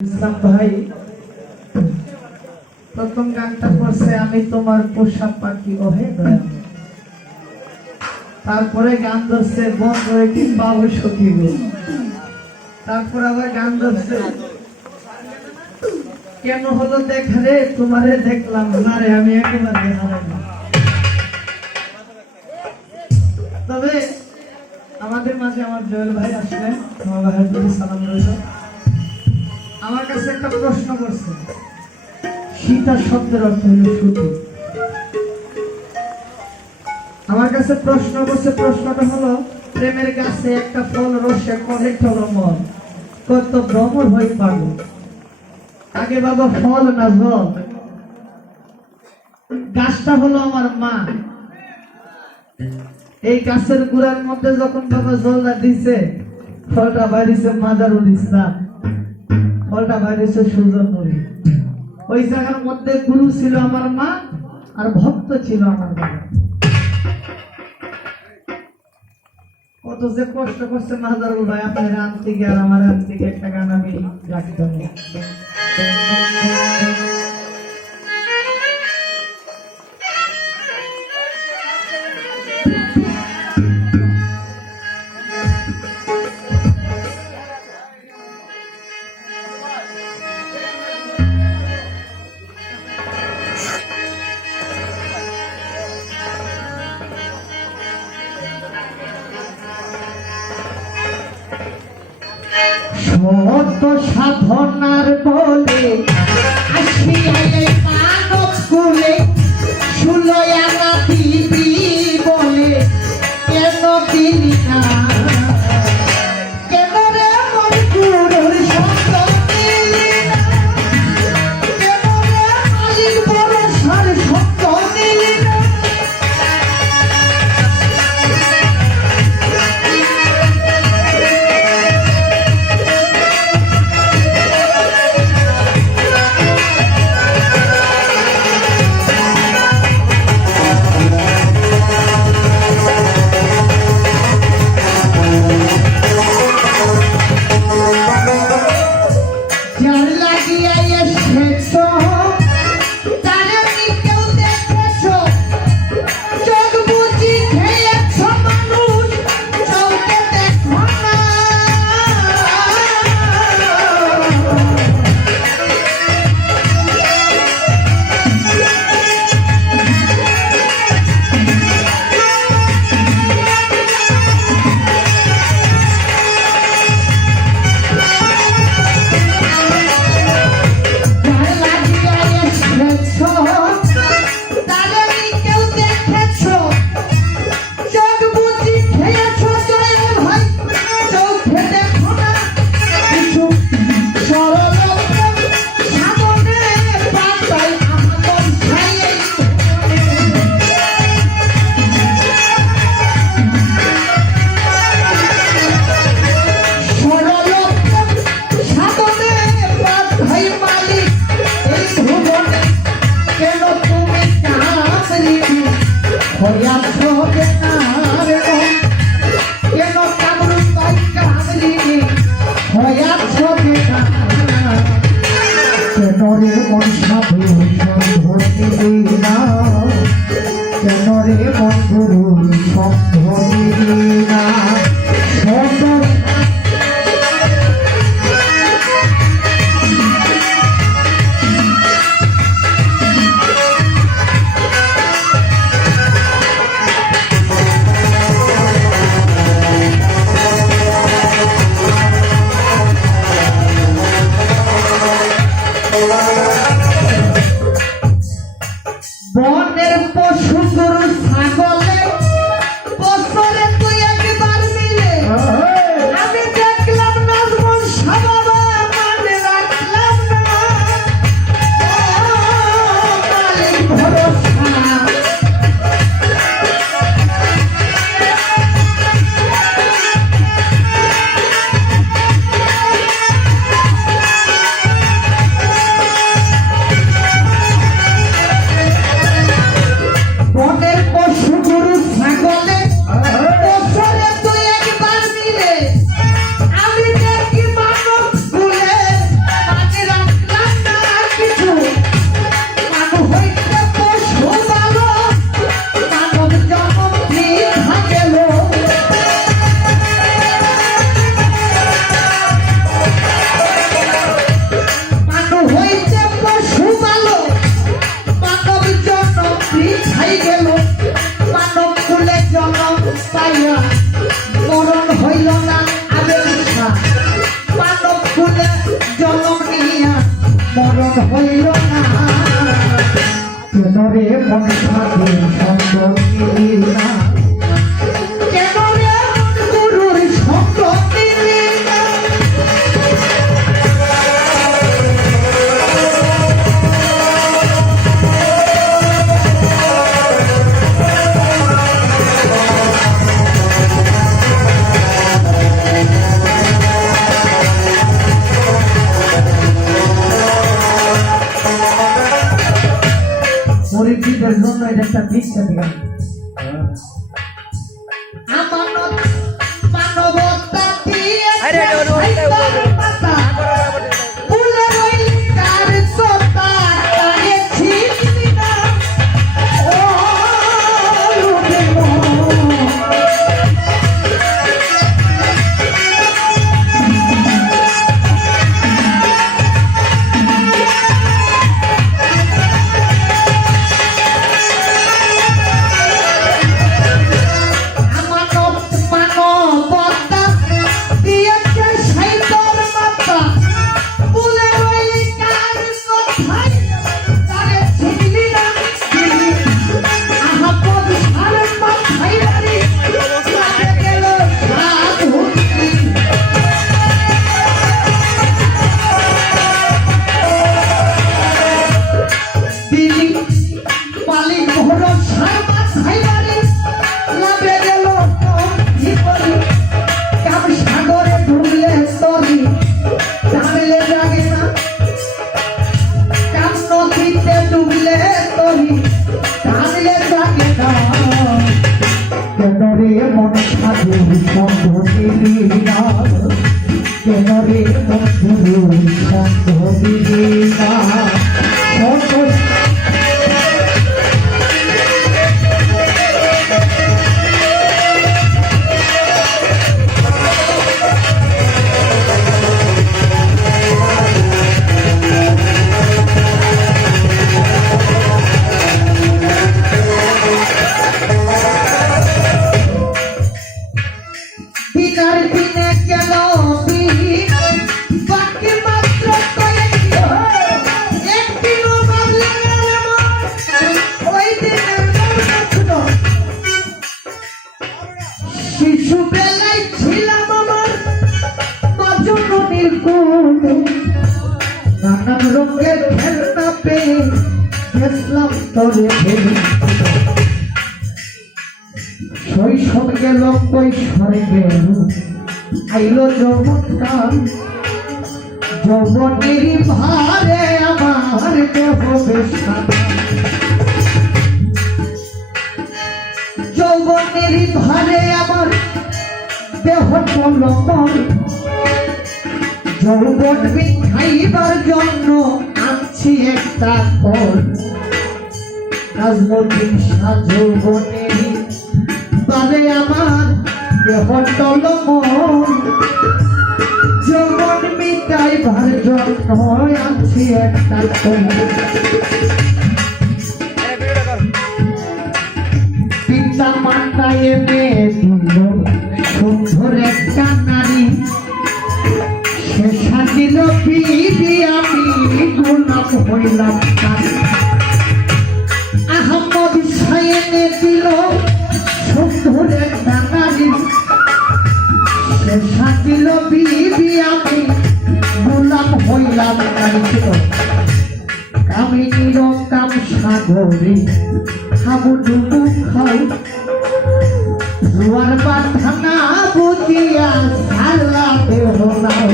ইসলাম ভাই প্রথম গানটা করছে আমি তোমার পোষা পাখি ওহে দয়া। তারপরে গান ধরছে বন রয়েছে বাবু সখী গো। তারপর আবার গান ধরছে কেন হলো দেখা রে তোমারে দেখলাম না রে আমি একেবারে হারাই না। তবে আমাদের মাঝে আমার জয়েল ভাই আসলেন, আমার ভাইয়ের প্রতি সালাম রইল। আমার কাছে একটা প্রশ্ন করছে, সীতা শব্দের অর্থ হল সুতি। আমার কাছে প্রশ্ন করছে, প্রশ্নটা হলো প্রেমের গাছে একটা ফল রসে করে টলমল কত ভ্রমর হয়ে পাগল। আগে বাবা ফল না জল। গাছটা হলো আমার মা। এই গাছের গুড়ার মধ্যে যখন বাবা জলটা দিছে ফলটা বাইরেছে মাদারুল ইসলাম, ফলটা বাইরেছে সুজন নবী। ওই জায়গার মধ্যে গুরু ছিল আমার মা আর ভক্ত ছিল আমার বাবা। কত যে কষ্ট করছে মাদারুল ভাই আপনার রান থেকে আর আমার রান থেকে একটা গান আমি রাখতে হবে। শত সাধনার বলে আসিয়ালে মানব কুলে শুলয়া না দিবি বলে কেন দিলি না, কেন রে মন গুরুর শব্দ দিলি না, কেন রে মালিক ভরসার শব্দ দিলি না। বনের পশু গরু ছাগলে বছরে তুই একবার মিলে রে মন সাধুর সঙ্গ মিলি না, কেন রে গুরুর সঙ্গ মিলি না। মুরিদদের জন্য এটা একটা বিখ্যাত গান। আমানত মানবতা দিয়ে পাতা ফুলে রইল কার সোতা তারে ছিলি না ও রূপে মন সাধুর সঙ্গ মিলি না, কেন রে মন গুরুর সঙ্গ মিলি না। শিশুবেলায় ছিলাম আমার মাজননীর কোলে, নানান রঙের খেলনা পেয়ে গেছলাম তরে ফেলে। শৈশব গেল কৈশোরে গেল, আইলো যৌবনকাল, যৌবনেরই ভারে আমার দেহ বেশাল। যৌবনেরই ভারে আমার দেহ টলমল, যৌবন মিঠাইবার জন্য আনছি একটা কল। নাজমুদ্দিন শাহ যৌবনেরই ভারে আমার দেহ টলমল, যৌবন মিঠাইবার জন্য আনছি একটা কল। পিতা মাতায় মেয়ে দিল সুন্দর একটা নারী, সে সাজিল বিবি আমি গোলাম হইলাম নারী। আহমদ সায়েনে দিল সুন্দর একটা নারী, সে সাজিল বিবি আমি গোলাম হইলাম নারী। কামিনীর কাম সাগরে হাবুডুবু খাও, জোয়ার বাঁধানা বুঝিয়া সারলা দেহ নাও।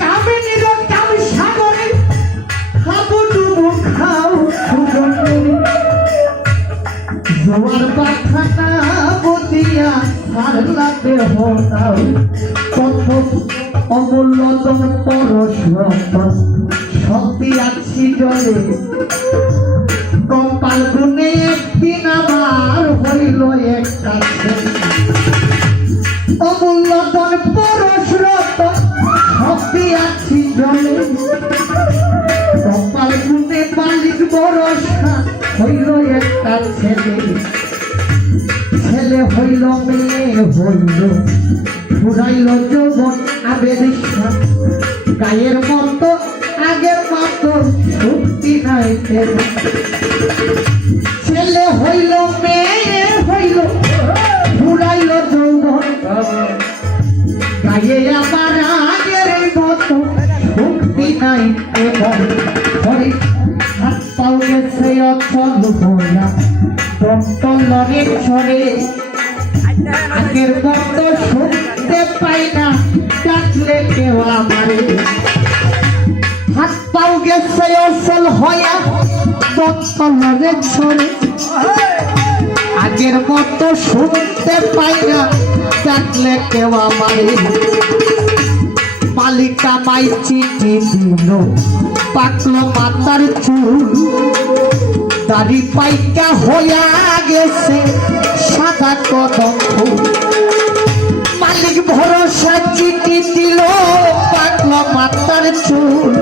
কামিনীর কাম সাগরে হাবুডুবু খাও, জোয়ার বাঁধানা বুঝিয়া সারলা দেহ নাও। কত অমূল্য তোর পরশ শক্তি আছি জলে, কপাল গুনে একদিন আমার হইল একটা ছেলে। অমূল্য তোর পরশ শক্তি আছি জলে, কপাল গুনে মালিক ভরসা হইল একটা ছেলে। ছেলে হইল মেয়ে হইল, ফুরাইল যৌবন আবেদিশা, গায়ের মতো আগের মতো শক্তি না নাইতে ছেলে হইল মেয়ে হইল ঘুরাইল যৌবন গায়ে আমার আগের মতো শক্তি নাই এবং হাত পাও গেছে অচল বইয়া দন্তলনের ছড়ে আগের মতো শুনতে পাই না ডাকলে কেউ আমারে হাত পাও গেছে অচল হইয়া দন্তলনের ছড়ে আগের মতো শুনতে পাই না ডাকলে কেউ আমারে মালিকা মাই চিঠি দিল পাকলো মাতার চুল দাড়ি পাইকা হইয়া গেছে সাদা কদম ফুল মালিক ভরসা চিঠি দিল পাকলো মাতার চুল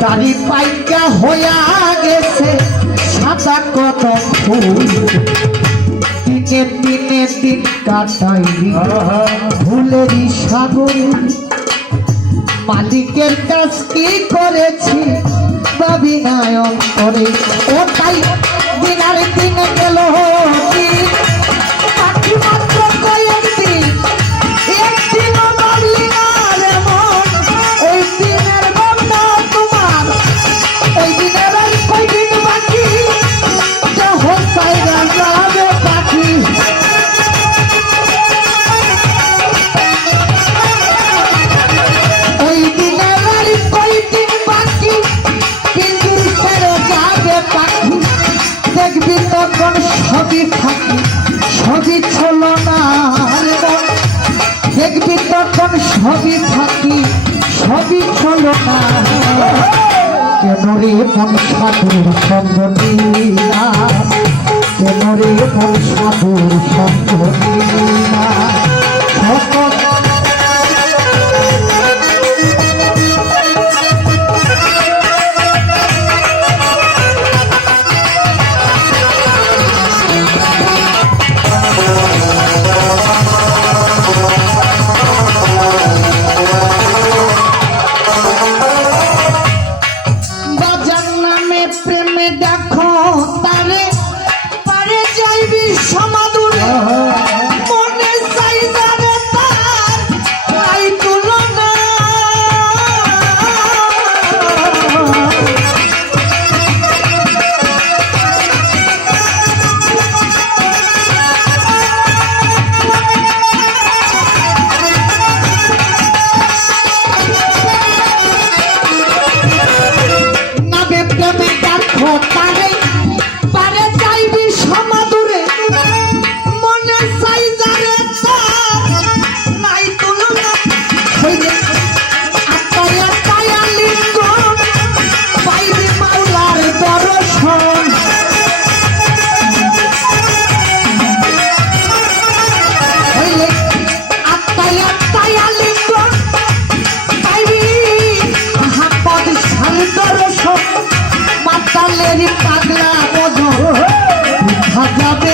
দাড়ি পাইকা হইয়া গেছে সাদা কদম ফুল দিনে দিনে দিন কাটাইলি ভুলেরই সাগর মালিকের কাজ কি করেছি ভাবি নাই অন্তরে ও তাই দিনার দিন গেল পাখি মাত্র কয়েকদিন একদিনও বাড়লি না রে মন ওই দিনের বন্ধা তোমার ওই দিনের আর কয়দিন বাকি যখন সাইরা যাবে পাখি ওই দিনের আর কয়দিন বাকি পিঞ্জির ছেড়ে যাবে পাখি দেখবি তখন সবই ফাঁকি সবই ছলো না রে মন দেখবি তখন সবই ফাঁকি সবই ছলো না কেন রে মন সাধুর সঙ্গ নিলা কেন রে মন সাধুর সঙ্গ নিলা সকল বাজার নামে প্রেমে দেখো তারে পারে যাইবি সমাদুরে মনে চাই যাবে তার তাই তুলনা নামে প্রেমে দেখো তারে পারে যাইবি সমাদুরে মনে চাই যাবে তার নাই তুলনা হইলে আত্মায় আত্মায় লিঙ্গন পাইবি মাওলার দর্শন হইলে আত্মায় আত্মায় লিঙ্গন পাইবি মহাপদ শাল দর্শন মাতালের পাগলা বদন দেখা যাবে